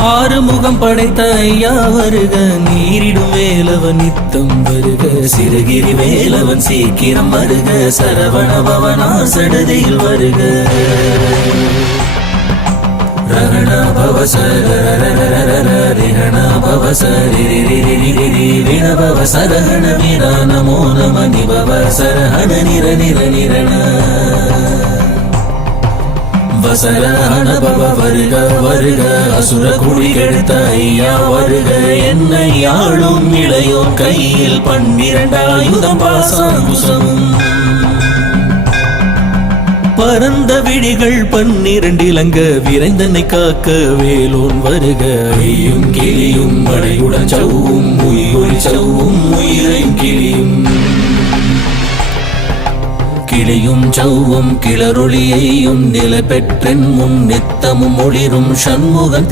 ஆறுமுகம் படைத்த ஐயா வருக நீரிடும் வேலவன் நித்தம் வருக சிறுகிரி வேலவன் சீக்கிரம் வருக சரவண பவனா சடதியில் வருக. ரண பவ சரண பவ சரி சரஹண வீரா நமோ நம நிபவ சரஹண நிர நிர நிரண வசரஹண அனுபவ வருக வருக. அசுர குடி கெடுத்த ஐயா வருக. என்னை யாழும் இளையோர் கையில் பன்னிரண்டாயுதம் பாசாங்குசமும். பரந்த விழிகள் பன்னிரண்டிலங்க விரைந்தனை காக்க வேலோன் வருக. ஐயும் கிளியும் மடையுடன் சவ்வும் உயிரொலி சவ்வும் உயிரையும் கிளியும். கிளியும் சவ்வும் கிளரொளியையும் நில பெற்றென் முன் நித்தமும் ஒளிரும் சண்முகன்